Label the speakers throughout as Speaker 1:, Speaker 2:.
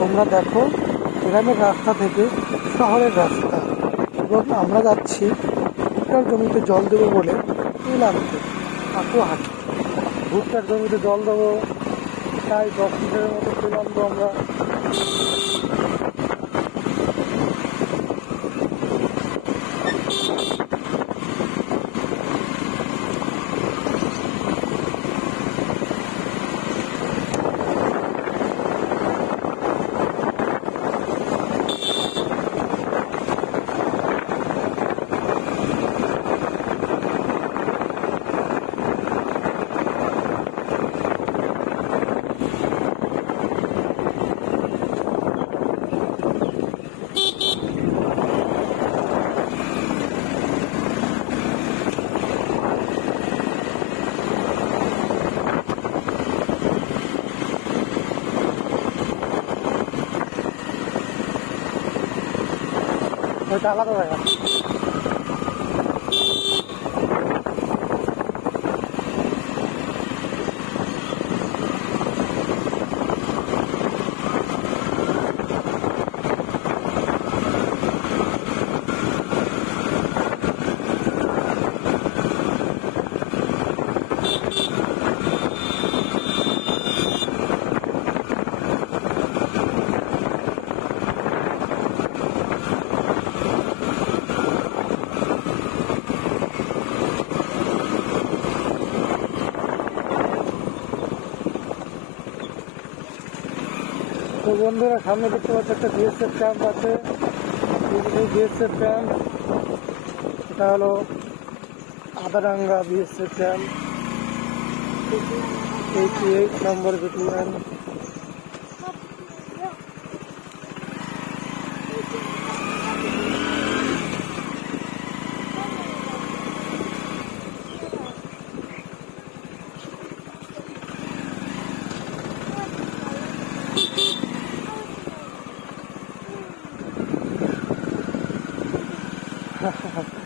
Speaker 1: তোমরা দেখো গ্রামের রাস্তা থেকে শহরের রাস্তা। এবং আমরা যাচ্ছি ভুট্টার জমিতে জল দেবো বলে তেল আনতে। হাঁটি। ভুট্টার জমিতে জল দেবো, তাই দশ লিটারের মতো তেল আনব আমরা। ওইটা আলাদা জায়গা। বন্ধুরা, সামনে দেখতে পাচ্ছি একটা বিএসএফ ক্যাম্প আছে। বিএসএফ ক্যাম্প এটা হলো Adaranga BSF camp eighty eight number battalion Ha ha ha.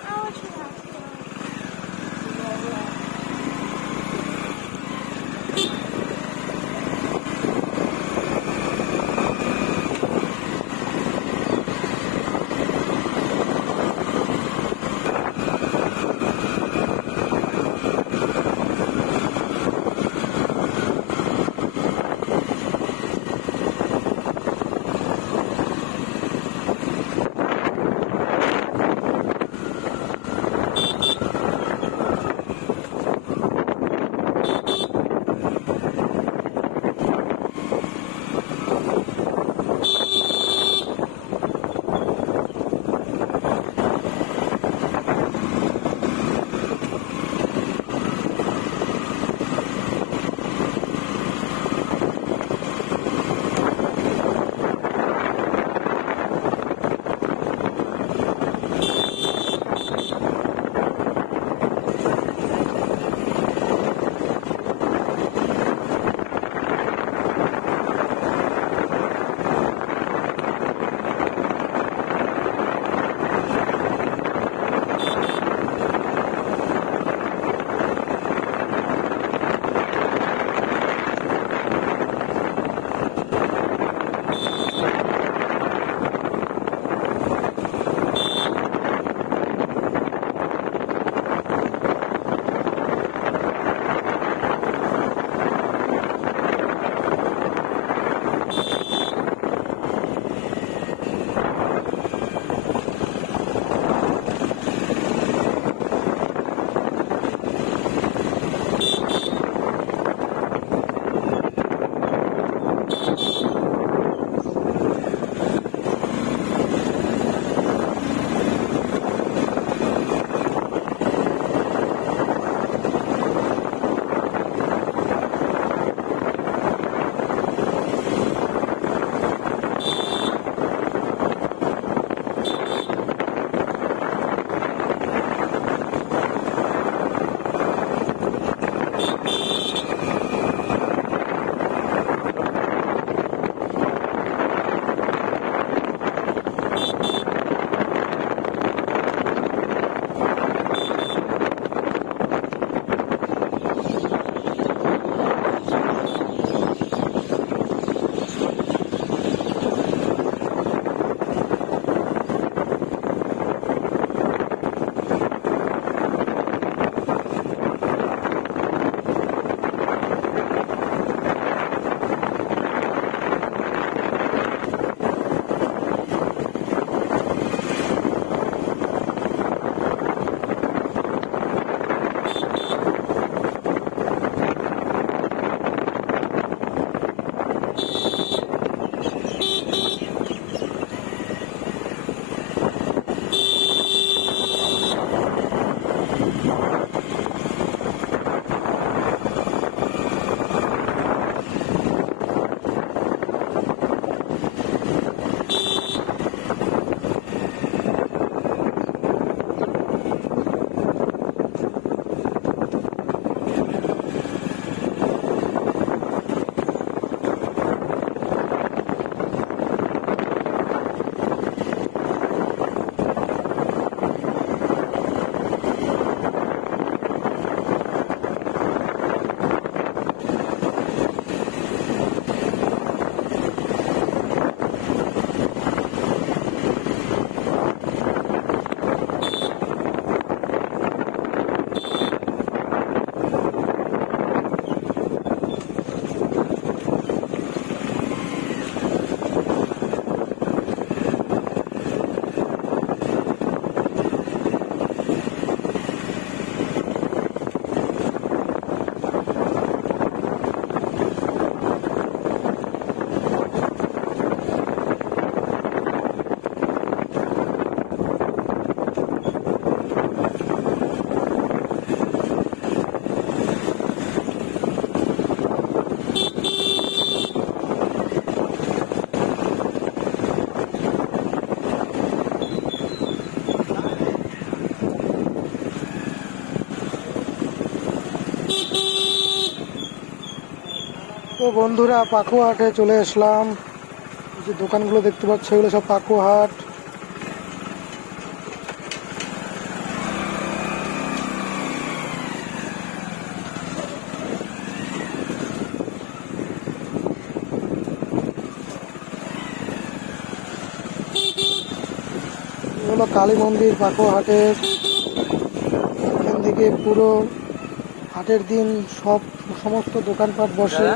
Speaker 2: বন্ধুরা, পাকুয়াহাটে চলে আসলাম। যে দোকানগুলো দেখতে পাচ্ছ, এগুলো সব পাকুয়াহাট। এগুলো কালী মন্দির, পাকুয়াহাটের। এখান থেকে পুরো হাটের দিন, সব সমস্ত দোকানপাট বসে।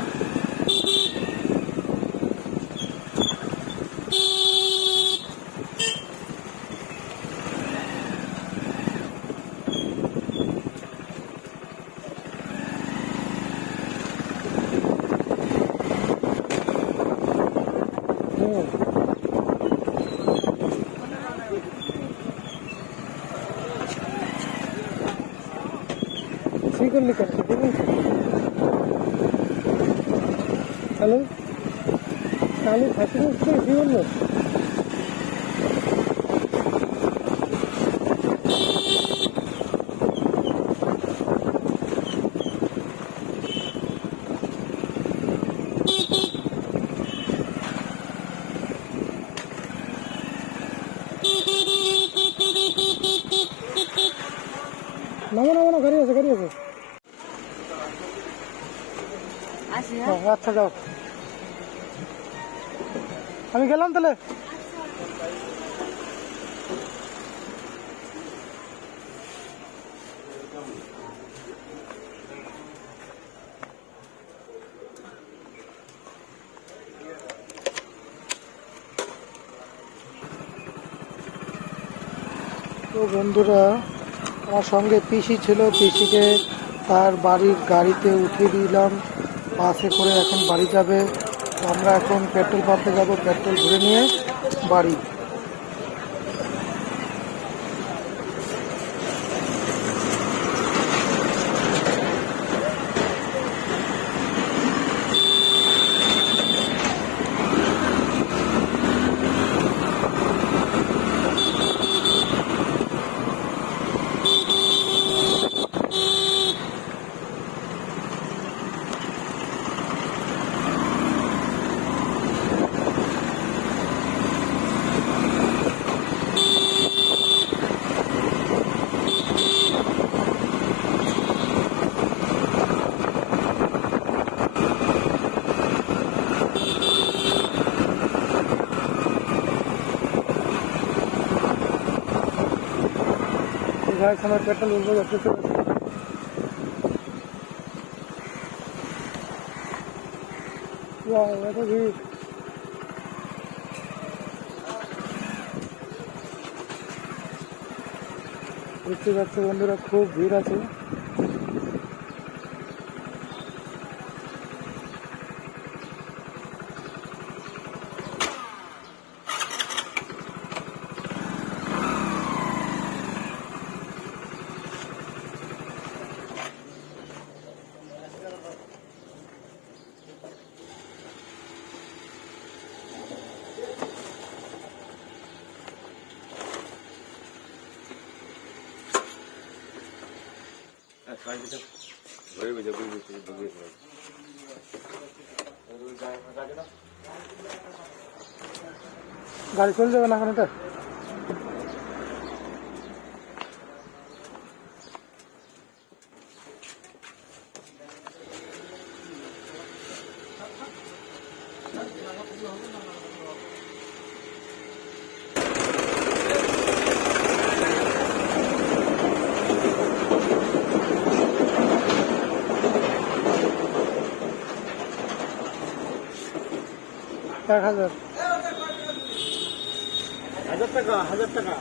Speaker 2: శ్రీకర్ నికర్ హలో? కానీ ఫస్ట్ నుంచి జీవన్
Speaker 1: আসি
Speaker 2: আচ্ছা যাও। আমি গেলাম তাহলে? তো বন্ধুরা, আমার সঙ্গে পিসি ছিল, পিসিকে তার বাড়ির গাড়িতে উঠিয়ে দিলাম। বাসে করে এখন বাড়ি যাবে। আমরা এখন পেট্রোল পাম্পে যাব পেট্রোল ভরে নিয়ে বাড়ি। যাই সময় পেট্রোল এত ভিড়। দেখতে পাচ্ছ বন্ধুরা খুব ভিড় আছে। গাড়ি চলে যাবে না এখন এটা? এক হাজার।
Speaker 3: হাজার টাকা হাজার টাকা।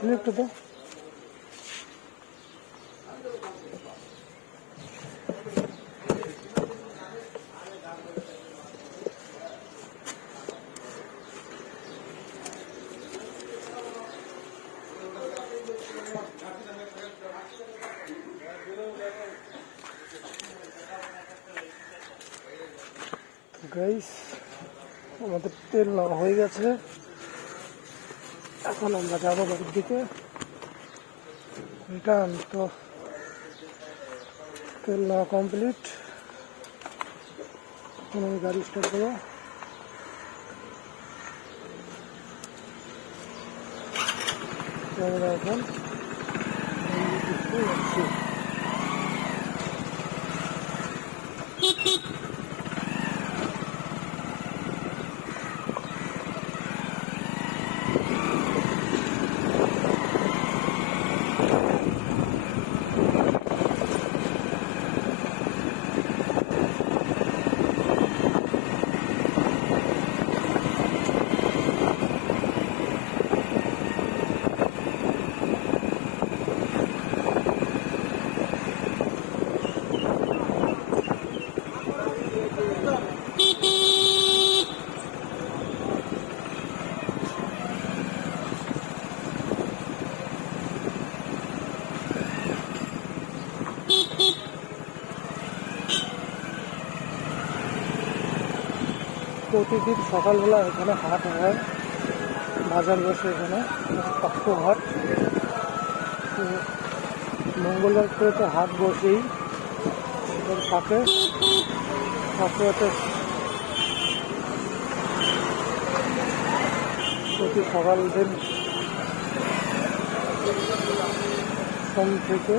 Speaker 1: ছিল একটু তো গাইস আমাদের তেল নেওয়া হয়ে গেছে। এখন আমরা যাব বাড়ির দিকে। রিটার্ন তো তেল নেওয়া কমপ্লিট এখন আমি গাড়ি স্টার্ট করব। এখন দিকে যাচ্ছি। প্রতিদিন সকালবেলা এখানে হাট হয়, বাজার বসে এখানে পাক্ষ হাট মঙ্গলবার করে তো হাট বসেই থাকে কাকুয়াতে প্রতি সকাল দিন সোম থেকে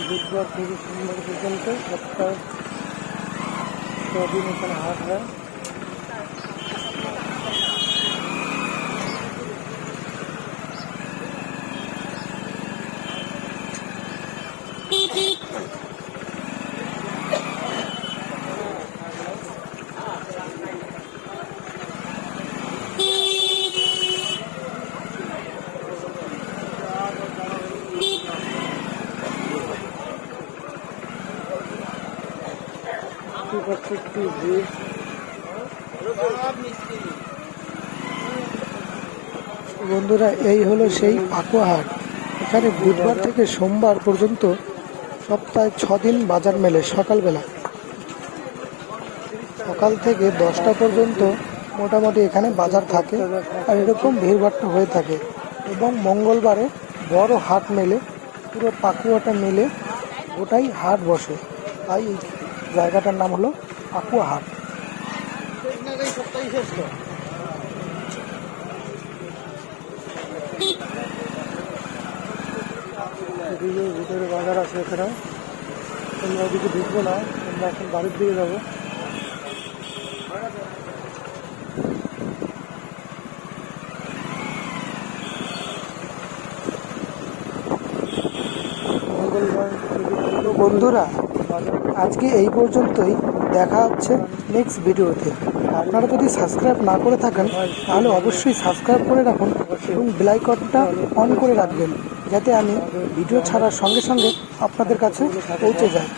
Speaker 1: বুধবার থেকে সোমবার পর্যন্ত সপ্তাহে ছদিন এখানে হাট হয় দেখতে বন্ধুরা, এই হলো সেই আকুয়াহাট এখানে বুধবার থেকে সোমবার পর্যন্ত সপ্তাহে ছ দিন বাজার মেলে সকালবেলা। সকাল থেকে দশটা পর্যন্ত মোটামুটি এখানে বাজার থাকে আর এরকম ভিড়ভাট্টা হয়ে থাকে। এবং মঙ্গলবারে বড় হাট মেলে, পুরো পাকুয়াটা মেলে ওটাই হাট বসে। তাই জায়গাটার নাম হলো আকুয়া হাট এদিকে ভিতরে বাজার আছে এখানে। আমরা ওদিকে ঢুকবো না আমরা এখন বাড়ির দিকে যাব। বন্ধুরা আজকে এই পর্যন্তই। দেখা হচ্ছে নেক্সট ভিডিওতে আপনারা যদি সাবস্ক্রাইব না করে থাকেন, তাহলে অবশ্যই সাবস্ক্রাইব করে রাখুন এবং বেলাইকনটা অন করে রাখবেন, যাতে আমি ভিডিও ছাড়ার সঙ্গে সঙ্গে আপনাদের কাছে পৌঁছে যায়